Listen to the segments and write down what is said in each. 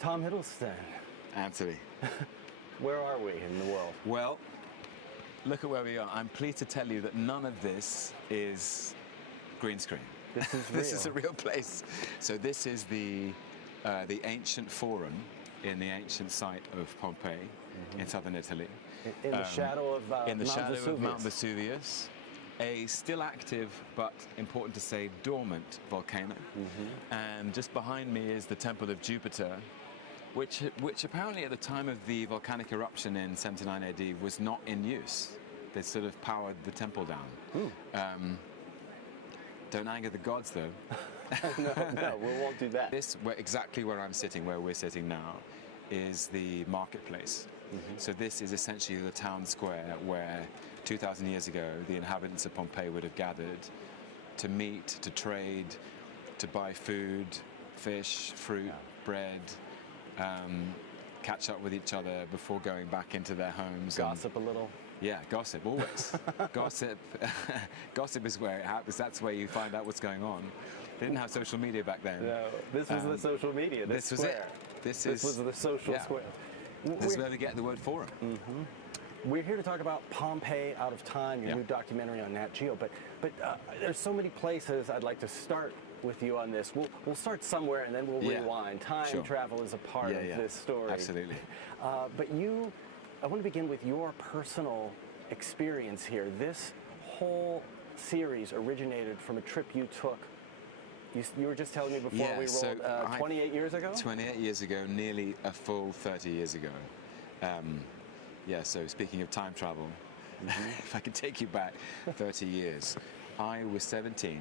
Tom Hiddleston. Anthony. Where are we in the world? Well, look at where we are. I'm pleased to tell you that none of this is green screen. This is real. This is a real place. So this is the ancient forum in the ancient site of Pompeii in southern Italy. In the shadow of in the Mount shadow Vesuvius. of Mount Vesuvius, a still active but important to say dormant volcano. And just behind me is the Temple of Jupiter, which apparently at the time of the volcanic eruption in 79 AD was not in use. They sort of powered the temple down. Don't anger the gods though. No, we won't do that. Exactly where I'm sitting, where we're sitting now, is the marketplace. So this is essentially the town square where 2,000 years ago the inhabitants of Pompeii would have gathered to meet, to trade, to buy food, fish, fruit, bread, catch up with each other before going back into their homes. Gossip a little. Yeah, gossip, always. Gossip is where it happens. That's where you find out what's going on. They didn't have social media back then. No, this was the social media. This was it. This was the social square. This is where we get the word forum. We're here to talk about Pompeii, Out of Time, your new documentary on NatGeo. But there's so many places I'd like to start with you on this. We'll start somewhere and then we'll rewind. Time travel is a part of this story. Absolutely. But I want to begin with your personal experience here. This whole series originated from a trip you took. You were just telling me before we rolled 28 years ago? 28 years ago, nearly a full 30 years ago. So speaking of time travel, if I could take you back 30 years. I was 17.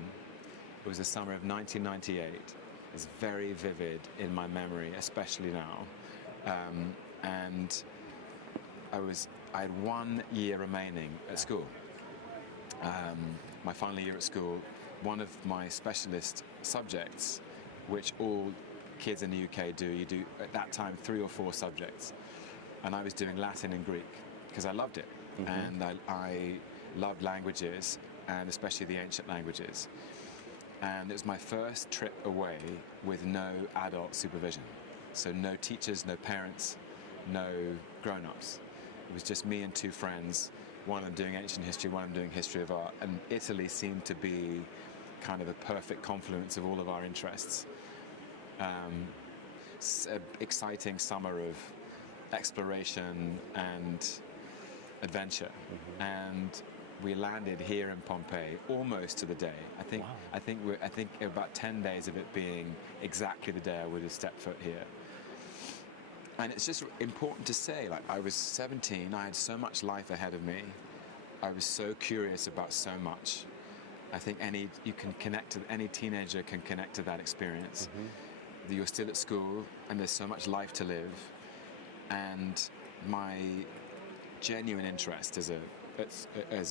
It was the summer of 1998. It's very vivid in my memory, especially now. And I had 1 year remaining at school. My final year at school, one of my specialist subjects, which all kids in the UK do, you do at that time 3 or 4 subjects. And I was doing Latin and Greek because I loved it. And I loved languages, and especially the ancient languages. And it was my first trip away with no adult supervision. So no teachers, no parents, no grown-ups. It was just me and 2 friends. One of them doing ancient history, one of them doing history of art. And Italy seemed to be kind of a perfect confluence of all of our interests. An exciting summer of exploration and adventure. And we landed here in Pompeii almost to the day. I think about 10 days of it being exactly the day I would have stepped foot here. And it's just important to say, like, I was 17, I had so much life ahead of me. I was so curious about so much. I think any teenager can connect to that experience. You're still at school and there's so much life to live. And my genuine interest as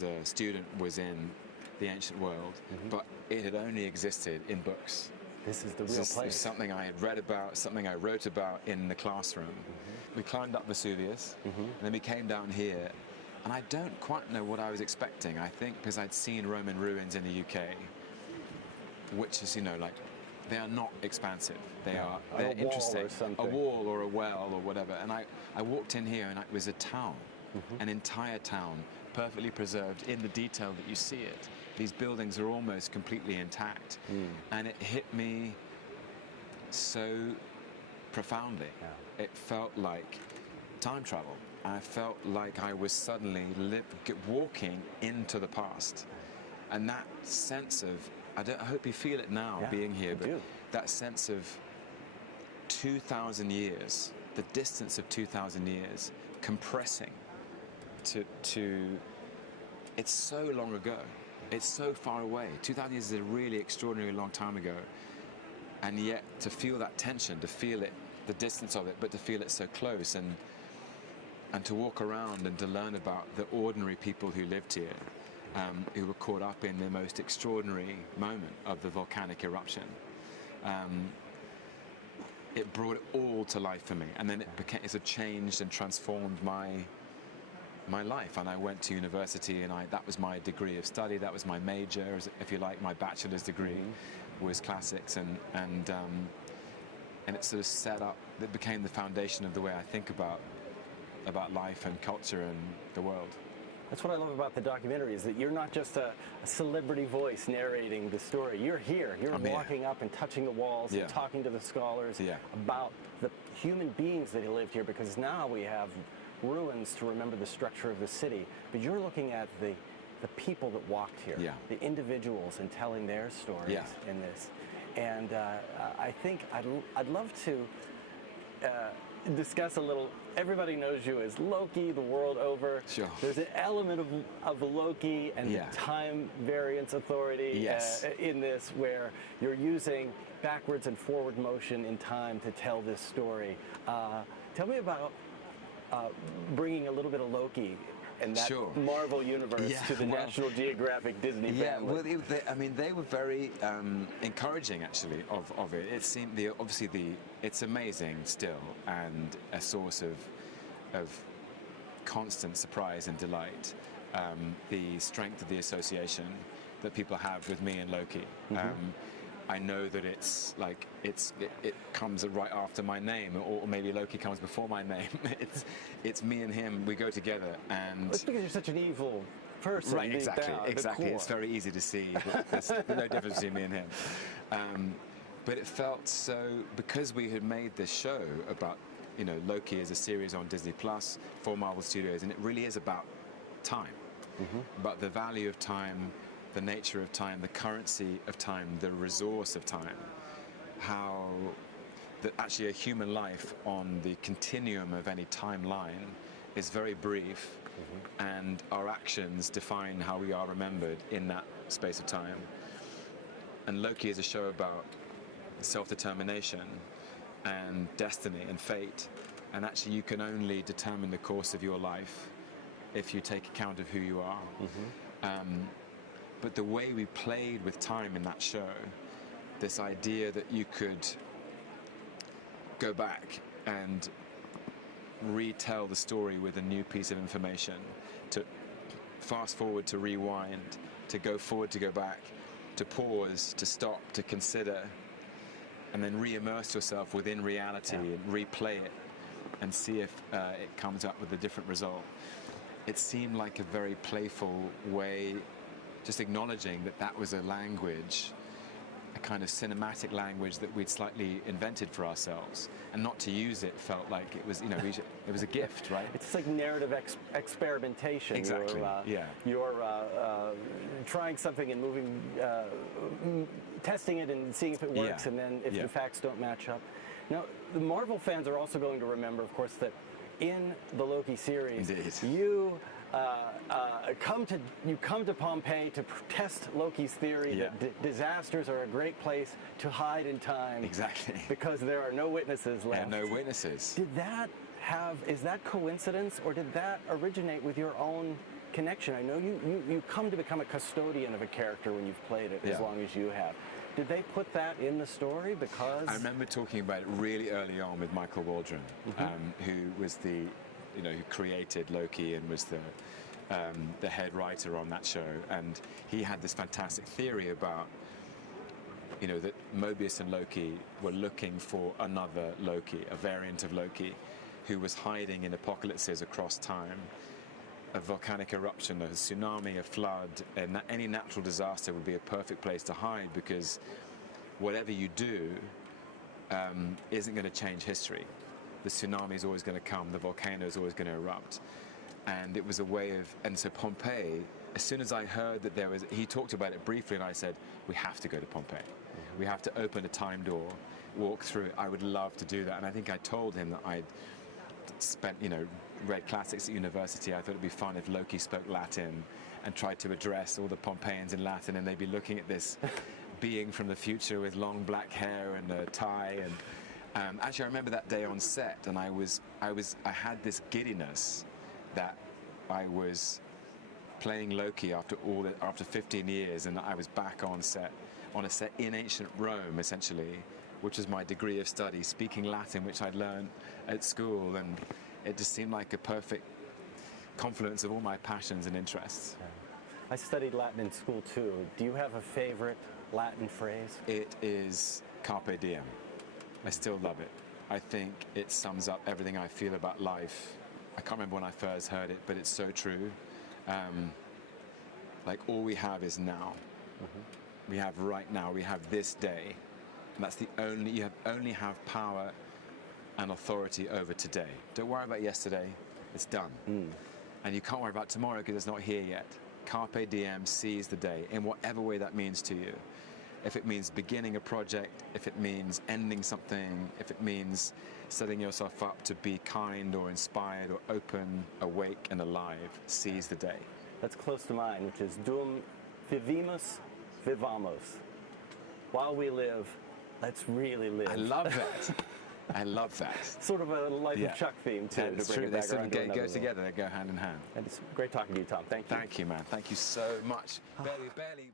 a student was in the ancient world, but it had only existed in books. This is the real place. Something I had read about, something I wrote about in the classroom. We climbed up Vesuvius, and then we came down here, and I don't quite know what I was expecting. I think because I'd seen Roman ruins in the UK, which is, they are not expansive. They're interesting. A wall or a well or whatever. And I walked in here, and it was a town, an entire town, perfectly preserved in the detail that you see it. These buildings are almost completely intact. And it hit me so profoundly. It felt like time travel. I felt like I was suddenly walking into the past. And that sense of, I hope you feel it now being here, but that sense of 2,000 years, the distance of 2,000 years, compressing to it's so long ago. It's so far away. 2,000 years is a really extraordinarily long time ago. And yet to feel that tension, to feel it, the distance of it, but to feel it so close, and to walk around and to learn about the ordinary people who lived here, who were caught up in the most extraordinary moment of the volcanic eruption. It brought it all to life for me. And then it changed and transformed my life, and I went to university, and that was my degree of study. That was my major, if you like. My bachelor's degree was classics, and and it sort of set up, it became the foundation of the way I think about life and culture and the world. That's what I love about the documentary, is that you're not just a celebrity voice narrating the story. You're here. You're walking up and touching the walls and talking to the scholars about the human beings that lived here, because now we have ruins to remember the structure of the city. But you're looking at the people that walked here, the individuals, and telling their stories in this. And I think I'd love to discuss a little. Everybody knows you as Loki the world over. Sure. There's an element of Loki and the time variance authority in this, where you're using backwards and forward motion in time to tell this story. Tell me about bringing a little bit of Loki and that Marvel universe to the National Geographic Disney family. Well, they were very encouraging, actually, of it. It seemed it's amazing still, and a source of constant surprise and delight. The strength of the association that people have with me and Loki. I know that it's like it comes right after my name, or maybe Loki comes before my name. It's me and him. We go together, and it's because you're such an evil person. Right, exactly. It's very easy to see. There's no difference between me and him. But it felt so, because we had made this show about, Loki as a series on Disney Plus for Marvel Studios, and it really is about time, about the value of time, the nature of time, the currency of time, the resource of time, how that actually a human life on the continuum of any timeline is very brief, and our actions define how we are remembered in that space of time. And Loki is a show about self-determination and destiny and fate, and actually you can only determine the course of your life if you take account of who you are. But the way we played with time in that show, this idea that you could go back and retell the story with a new piece of information, to fast forward, to rewind, to go forward, to go back, to pause, to stop, to consider, and then re-immerse yourself within reality and replay it and see if it comes up with a different result. It seemed like a very playful way, just acknowledging that was a language, a kind of cinematic language that we'd slightly invented for ourselves, and not to use it felt like it was, it was a gift, right? It's like narrative experimentation. Exactly. You're trying something and moving, testing it and seeing if it works, and then if the facts don't match up. Now, the Marvel fans are also going to remember, of course, that in the Loki series, you come to Pompeii to test Loki's theory that disasters are a great place to hide in time. Exactly. Because there are no witnesses left. No witnesses. Is that coincidence, or did that originate with your own connection? I know you come to become a custodian of a character when you've played it as long as you have. Did they put that in the story because... I remember talking about it really early on with Michael Waldron, who was who created Loki and was the head writer on that show, and he had this fantastic theory about, that Mobius and Loki were looking for another Loki, a variant of Loki, who was hiding in apocalypses across time. A volcanic eruption, a tsunami, a flood, and any natural disaster would be a perfect place to hide, because whatever you do isn't going to change history. The tsunami is always going to come, the volcano is always going to erupt. And it was a way of, and so Pompeii, as soon as I heard that he talked about it briefly, and I said, we have to go to Pompeii. We have to open a time door, walk through it. I would love to do that. And I think I told him that I'd spent, read classics at university. I thought it'd be fun if Loki spoke Latin and tried to address all the Pompeians in Latin, and they'd be looking at this being from the future with long black hair and a tie. And actually, I remember that day on set, and I had this giddiness that I was playing Loki after 15 years, and I was back on a set in ancient Rome, essentially, which was my degree of study, speaking Latin, which I'd learned at school, and it just seemed like a perfect confluence of all my passions and interests. I studied Latin in school too. Do you have a favorite Latin phrase? It is carpe diem. I still love it. I think it sums up everything I feel about life. I can't remember when I first heard it, but it's so true. Like all we have is now. We have right now. We have this day, and that's the only. You only have power and authority over today. Don't worry about yesterday. It's done. And you can't worry about tomorrow because it's not here yet. Carpe diem, seize the day in whatever way that means to you. If it means beginning a project, if it means ending something, if it means setting yourself up to be kind or inspired or open, awake and alive, seize the day. That's close to mine, which is dum vivimus vivamos. While we live, let's really live. I love that. I love that. Sort of a Life of Chuck theme, too, That's to bring true. it They back sort around of to go another together. They go hand in hand. And it's great talking to you, Tom. Thank you. Thank you, man. Thank you so much. Barely.